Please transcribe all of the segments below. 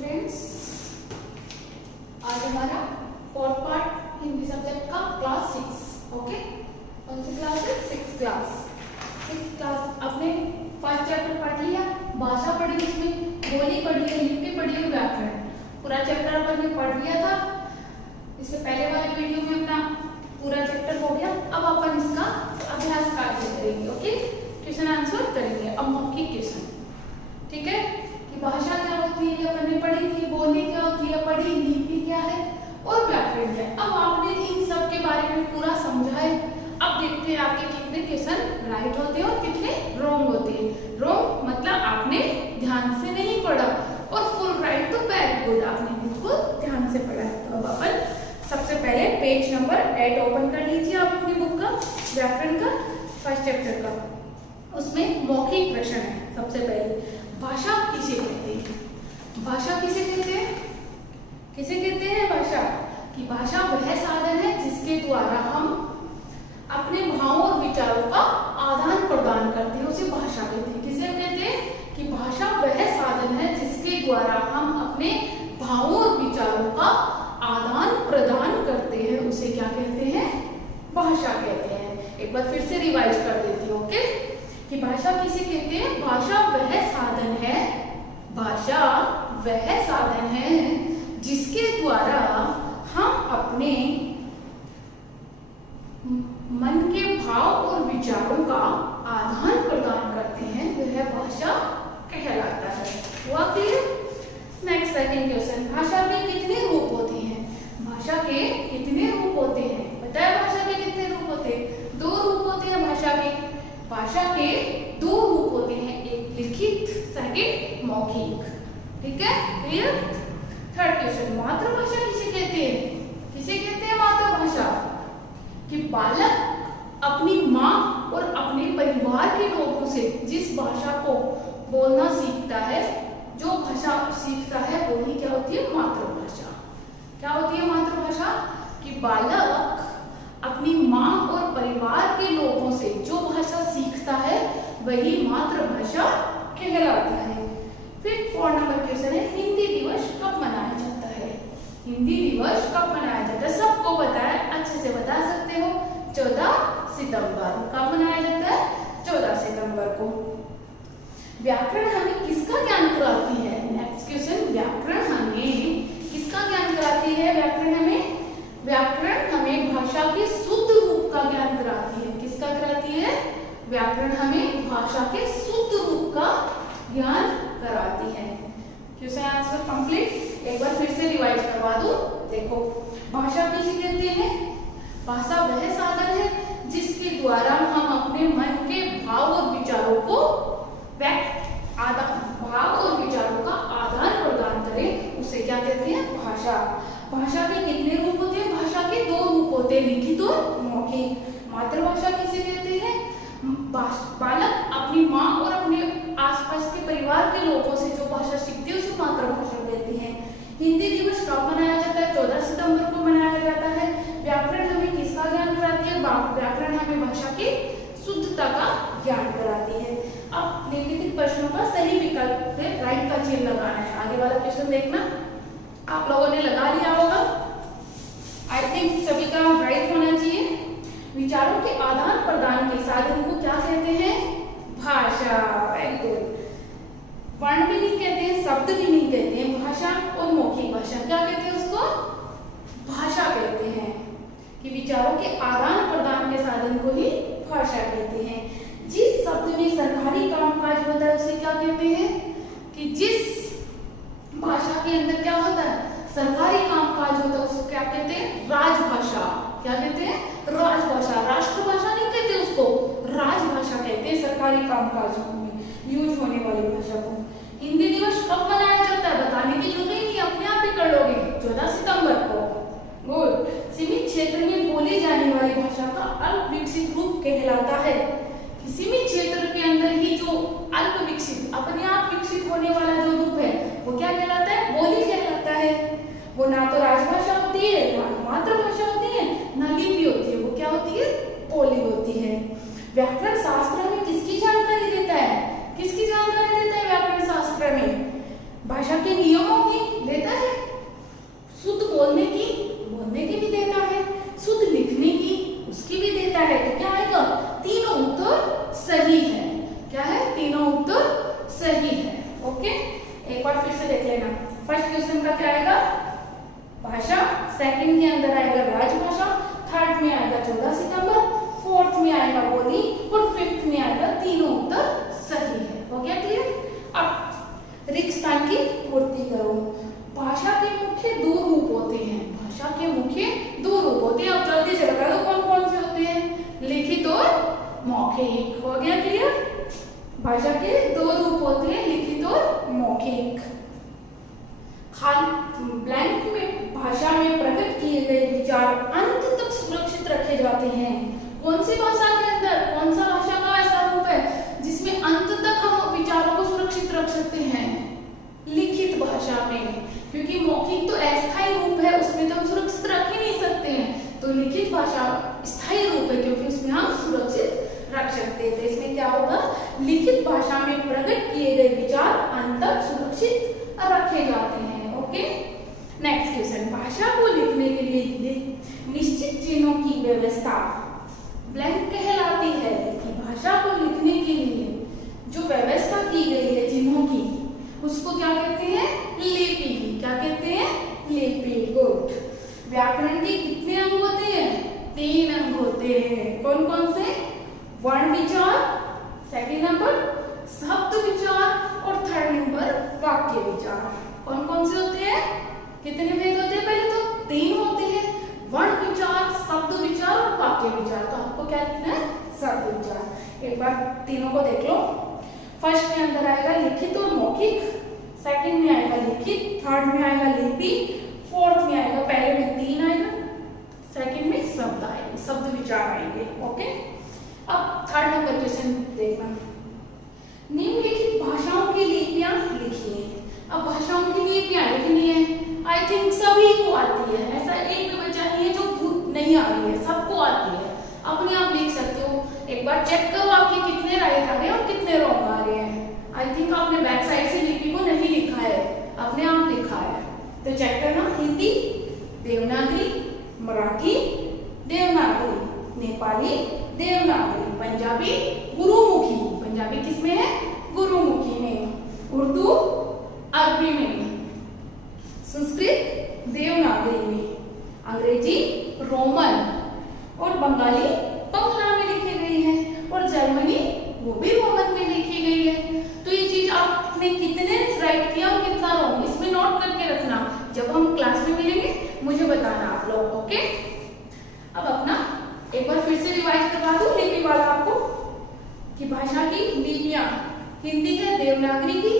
Students, आज हमारा fourth part Hindi subject का क्लास 6। ओके, कौन सी क्लास है? 6th class. आपने फर्स्ट चैप्टर पढ़ लिया, भाषा पढ़ी, उसमें बोली पढ़ी है, लिपि पढ़ी है, व्याकरण, पूरा चैप्टर अपन ने पढ़ लिया था। इससे पहले वाले वीडियो में अपना पूरा चैप्टर हो गया। अब अपन इसका अभ्यास कार्य करेंगे। ओके, क्वेश्चन आंसर करेंगे। अब मौखिक क्वेश्चन, ठीक है, कि भाषा क्या होती है अपन ने पढ़ी थी, बोली क्या होती है पढ़ी, लिपि क्या है और व्याकरण क्या है। अब आपने इन सब के बारे में पूरा समझा है। अब देखते हैं आपके कितने क्वेश्चन राइट होते हैं और कितने रॉन्ग होते हैं। रॉन्ग मतलब आपने ध्यान से नहीं पढ़ा, और फुल राइट तो वेरी गुड, आपने बिल्कुल ध्यान से पढ़ा है। तो अब अपन सबसे पहले पेज नंबर 8 ओपन कर लीजिए आप अपनी बुक का, व्याकरण का फर्स्ट चैप्टर का। उसमें मौखिक प्रश्न है। सबसे पहले, भाषा किसे कहते हैं? भाषा किसे कहते हैं? किसे कहते हैं भाषा? कि भाषा वह साधन है जिसके द्वारा हम अपने भावों और विचारों का आदान प्रदान करते हैं, उसे भाषा कहते हैं। किसे कहते हैं? कि भाषा वह साधन है जिसके द्वारा हम अपने भावों और विचारों का आदान प्रदान करते हैं, उसे क्या कहते हैं? भाषा कहते हैं। एक बार फिर से रिवाइज कर देती हूँ। ओके, कि भाषा किसे कहते हैं? भाषा वह साधन है, भाषा वह साधन है जिसके द्वारा हम अपने मन के भाव और विचारों का आदान प्रदान करते हैं, वह भाषा कहलाता है। हुआ क्लियर? नेक्स्ट सेकंड क्वेश्चन, भाषा के कितने रूप होते हैं? भाषा के कितने रूप होते हैं? पता है भाषा के कितने रूप होते हैं? 2 रूप होते हैं भाषा के। भाषा के 2 रूप होते हैं, एक लिखित, सेकंड मौखिक। ठीक है, क्लियर? थर्ड क्वेश्चन, मातृभाषा किसे कहते हैं? किसे कहते हैं मातृभाषा? कि बालक अपनी माँ और अपने परिवार के लोगों से जिस भाषा को बोलना सीखता है, जो भाषा सीखता है वही क्या होती है? मातृभाषा। क्या होती है मातृभाषा? कि बालक अपनी माँ और परिवार के लोगों से जो भाषा सीखता है वही मातृभाषा कहलाता है। फिर 4 नंबर क्वेश्चन है, हिंदी दिवस कब मनाया जाता है? हिंदी दिवस कब मनाया जाता है? सबको पता है, अच्छे से बता सकते हो। 14 सितंबर। कब मनाया जाता है? 14 सितंबर को। व्याकरण हमें किसका ज्ञान कराती है? नेक्स्ट क्वेश्चन, व्याकरण हमें किसका ज्ञान कराती है? व्याकरण हमें भाषा के शुद्ध रूप का ज्ञान कराती है। किसका कराती है? व्याकरण हमें भाषा के शुद्ध रूप का ज्ञान कराती है। Question answer complete. एक बार फिर से रिवाइज करवा दूं। देखो, भाषा किसे कहते हैं? भाषा वह साधन है जिसके द्वारा हम अपने मन के भाव और विचारों को भाव और विचारों का आदान प्रदान करें, उसे क्या कहते हैं? भाषा। भाषा के कितने रूप होते हैं? भाषा के 2 रूप होते हैं, लिखित और मौखिक। मातृभाषा किसे कहते हैं? बालक अपनी माँ और अपने आसपास के परिवार के लोगों से जो भाषा सीखती है उसे मातृभाषा कहती है। हिंदी दिवस कब मनाया जाता है? 14 सितंबर को मनाया जाता है। व्याकरण हमें किसका ज्ञान कराती है? व्याकरण हमें भाषा की शुद्धता का ज्ञान कराती है। अब निम्नलिखित प्रश्नों का सही विकल्प पे राइट का चिन्ह लगाना है। आगे वाला क्वेश्चन देखना, आप लोगों ने लगा लिया होगा। आई थिंक सभी का राइट होना चाहिए। विचारों के आदान प्रदान के साधन को क्या कहते हैं? भाषा। Very good. वर्ण भी नहीं कहते हैं, शब्द भी नहीं कहते हैं, भाषा और मौखिक भाषा क्या कहते हैं? उसको भाषा कहते हैं। कि विचारों के आदान प्रदान के साधन को ही भाषा कहते हैं। जिस शब्द में सरकारी कामकाज होता है उसे क्या कहते हैं? कि जिस भाषा के अंदर क्या होता है? सरकारी कामकाज होता है, उसको क्या कहते हैं? राजभाषा। क्या कहते हैं? राजभाषा। राष्ट्रभाषा नहीं कहते उसको, राजभाषा कहते हैं सरकारी कामकाज में यूज होने वाली भाषा को। हिंदी दिवस कब मनाया जाता है? बताने की जरूरत नहीं, अपने आप ही कर लोगे। 14 सितंबर को। गुड। सीमित क्षेत्र में बोली जाने वाली भाषा का अल्प विकसित रूप कहलाता है। सीमित क्षेत्र के अंदर ही जो अल्प विकसित, अपने आप विकसित होने वाला जो रूप है वो क्या कहलाता है? बोली कहलाता है। वो ना तो राजभाषा होती है, ना मातृभाषा होती है, ना लिपि होती है, वो क्या होती है? बोली होती है। व्याकरण शास्त्र हमें किसकी जानकारी देता है? किसकी जानकारी देता है व्याकरण शास्त्र में? भाषा के नियमों की, का क्या आएगा? भाषा। सेकंड के अंदर आएगा राजभाषा। थर्ड में आएगा 14 सितंबर। फोर्थ में आएगा बोली और फिफ्थ में आएगा तीनों उत्तर सही है। हो गया क्लियर? अब रिक्त स्थान की पूर्ति करो। भाषा के मुख्य दो रूप होते हैं। भाषा के मुख्य दो रूप होते हैं। अब जल्दी से बता दो कौन कौन से होते हैं? लिखित और मौखिक। हो गया क्लियर? भाषा के दो रूप होते हैं, लिखित और मौखिक। ब्लैंक में भाषा में प्रकट किए गए विचार अंत तक सुरक्षित रखे जाते हैं। कौन सी भाषा के अंदर, कौन सा भाषा का ऐसा रूप है जिसमें अंत तक हम विचारों को सुरक्षित रख सकते हैं? लिखित भाषा में। क्योंकि मौखिक तो अस्थायी रूप है, उसमें तो हम सुरक्षित रख ही नहीं सकते हैं। तो लिखित भाषा स्थायी रूप है क्योंकि उसमें हम सुरक्षित रख सकते हैं। तो इसमें क्या होगा? लिखित भाषा में प्रकट किए गए विचार अंत तक सुरक्षित रखे जाते हैं। Okay, next question. भाषा को लिखने के लिए निश्चित चिन्हों की व्यवस्था ब्लैंक कहलाती है। कि भाषा को लिखने के लिए जो व्यवस्था की गई है चिन्हों की, उसको क्या कहते हैं? लिपि। क्या कहते हैं? लिपि। गुड। व्याकरण के कितने अंग होते हैं? 3 अंग होते हैं। कौन कौन से? वर्ण विचार, सेकंड नंबर शब्द विचार और थर्ड नंबर वाक्य विचार। कौन कौन से होते हैं? कितने भेद होते हैं? पहले तो 3 होते हैं, वर्ण विचार, शब्द विचार और वाक्य विचार। तो आपको क्या लिखना है? शब्द विचार। एक बार तीनों को देख लो। फर्स्ट में अंदर आएगा लिखित और मौखिक, सेकंड में आएगा लिखित, थर्ड में आएगा लिपि, फोर्थ में आएगा, पहले में 3 आएगा, सेकंड में शब्द आएंगे, शब्द विचार आएंगे। ओके, अब थर्ड नंबर क्वेश्चन देखना। निम्नलिखित भाषाओं की लिपियां लिखिए। अब भाषाओं की लिपियां लिखनी है। आई थिंक सभी को आती है, ऐसा एक भी बच्चा नहीं है जो नहीं आ रही है, सबको आती है। अपने आप लिख सकते हो। एक बार चेक करो आपके कितने राइट आ रहे हैं और कितने रॉन्ग आ रहे हैं। आई थिंक आपने बैक साइड से लिपि को नहीं लिखा है, अपने आप लिखा है। तो चेक करना। हिंदी देवनागरी, मराठी देवनागरी, नेपाली देवनागरी, पंजाबी गुरुमुखी। पंजाबी किसमें है? गुरुमुखी में। उर्दू अरबी में, संस्कृत देवनागरी में, अंग्रेजी रोमन और बंगाली बंगला में लिखी गई है और जर्मनी वो भी रोमन में लिखी गई है। तो ये चीज आपने कितने राइट किया और कितना रॉन्ग, इसमें नोट करके रखना। जब हम क्लास में मिलेंगे मुझे बताना आप लोग। ओके, अब अपना एक बार फिर से रिवाइज करवा दूं लिपि वाला आपको कि भाषा की लिपियां हिंदी है देवनागरी की,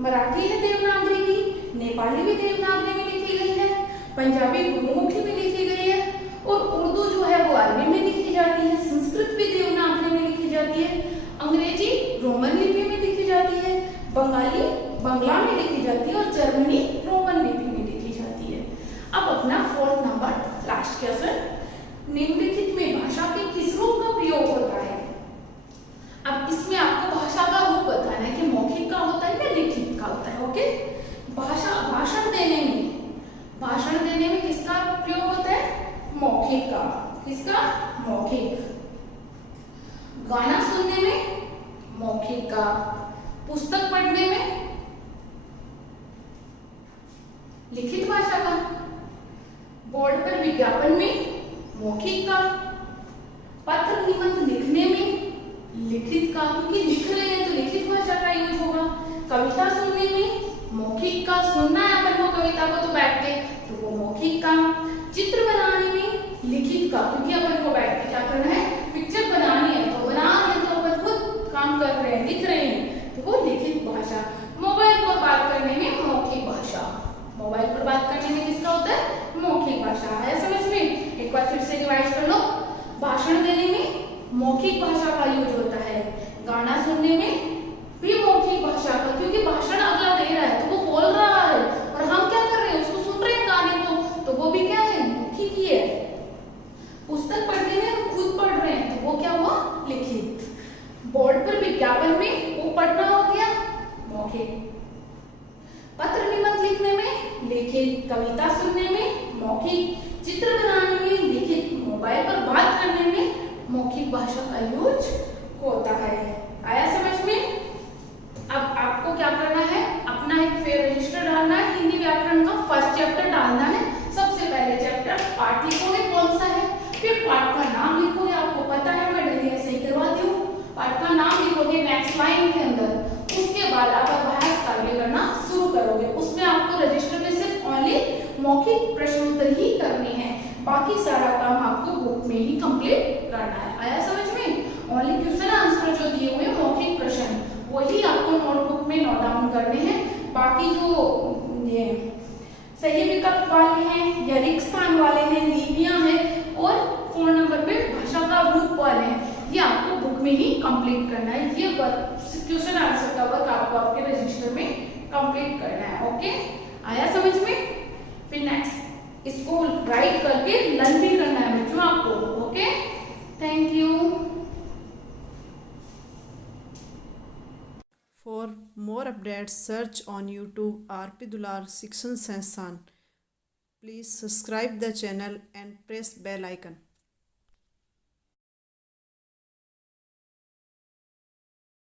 मराठी है देवनागरी की, नेपाली भी देवनागरी में लिखी गई है, पंजाबी गुरुमुखी में लिखी गई है और उर्दू जो है वो अरबी में लिखी जाती है, संस्कृत भी देवनागरी में लिखी जाती है, अंग्रेजी रोमन लिपि में लिखी जाती है, बंगाली बंगला में लिखी जाती है और जर्मनी रोमन लिपि में लिखी जाती है। अब अपना फोर्थ नंबर लास्ट क्वेश्चन। निम्नलिखित में भाषा के किस रूप का प्रयोग होता है? अब इसमें आपको भाषा का रूप बताना है कि मौखिक का होता है या लिखित का होता है। ओके, भाषण देने में किसका प्रयोग होता है? मौखिक का। किसका? मौखिक। गाना सुनने में मौखिक का। पुस्तक पढ़ने में लिखित भाषा का। बोर्ड पर विज्ञापन में मौखिक का। पत्र निबंध लिखने में लिखित का, क्योंकि लिख रहे हैं तो लिखित भाषा का यूज होगा। कविता सुनने में मौखिक का, सुनना है अपन को कविता को तो बैठ के, तो वो मौखिक का। चित्र बनाने में लिखित का, क्योंकि अपन को बैठ के क्या करना है? पिक्चर बनानी है, तो बना रहे हैं तो अपन खुद काम कर रहे हैं, लिख रहे हैं, तो वो लिखित भाषा। मोबाइल पर बात करने में मौखिक भाषा। मोबाइल पर बात करने में किसका होता है? मौखिक भाषा। है समझ में? एक बार फिर से रिवाइज कर लो। भाषण देने में मौखिक भाषा का यूज होता है। गाना सुनने में भी मौखिक भाषा का, क्योंकि भाषण अगला दे रहा है तो वो बोल रहा है और हम क्या कर रहे हैं? उसको सुन रहे हैं गाने को, तो वो भी क्या है? मौखिक ही है। पुस्तक पढ़ने में हम खुद पढ़ रहे हैं तो वो क्या हुआ? लिखित। बोर्ड पर विज्ञापन में वो पढ़ना हो गया मौखिक। पत्र निबंध लिखने में लिखित। कविता सुनने में मौखिक। चित्र बनाने में लिखित। मोबाइल पर बात करने में मौखिक भाषा का यूज होता है। आया समझ में? अब आपको क्या करना है? अपना एक फेयर रजिस्टर डालना है हिंदी व्याकरण का चैप्टर डालना है। सबसे पहले चैप्टर पार्ट लिखोगे कौन सा है, फिर पार्ट का नाम लिखोगे, आपको पता है मैं डेली ऐसे ही करवाती हूँ। पार्ट का नाम लिखोगे नेक्स्ट लाइन के अंदर, उसके बाद आप अभ्यास कार्य करना शुरू करोगे। उसमें आपको रजिस्टर में सिर्फ ओनली मौखिक प्रश्न उत्तर ही करने हैं, बाकी सारा काम आपको बुक में ही कंप्लीट करना है। आया समझ में? ओनली क्वेश्चन आंसर जो दिए हुए मौखिक प्रश्न वही आपको नोटबुक में नोट डाउन करने हैं। बाकी जो ये सही विकल्प वाले हैं या रिक्त स्थान वाले हैं, लिपियां हैं और फोन नंबर पे भाषा का रूप वाले हैं, ये आपको बुक में ही कंप्लीट करना है। ये क्वेश्चन आंसर का वर्क आपको आपके रजिस्टर में कंप्लीट करना है। ओके, आया समझ में? फिर नेक्स्ट इसको राइट करके लर्न भी करना है बच्चों आपको। Okay, thank you. For more updates, search on YouTube RP Dular Shikshan Sansthan. Please subscribe the channel and press bell icon.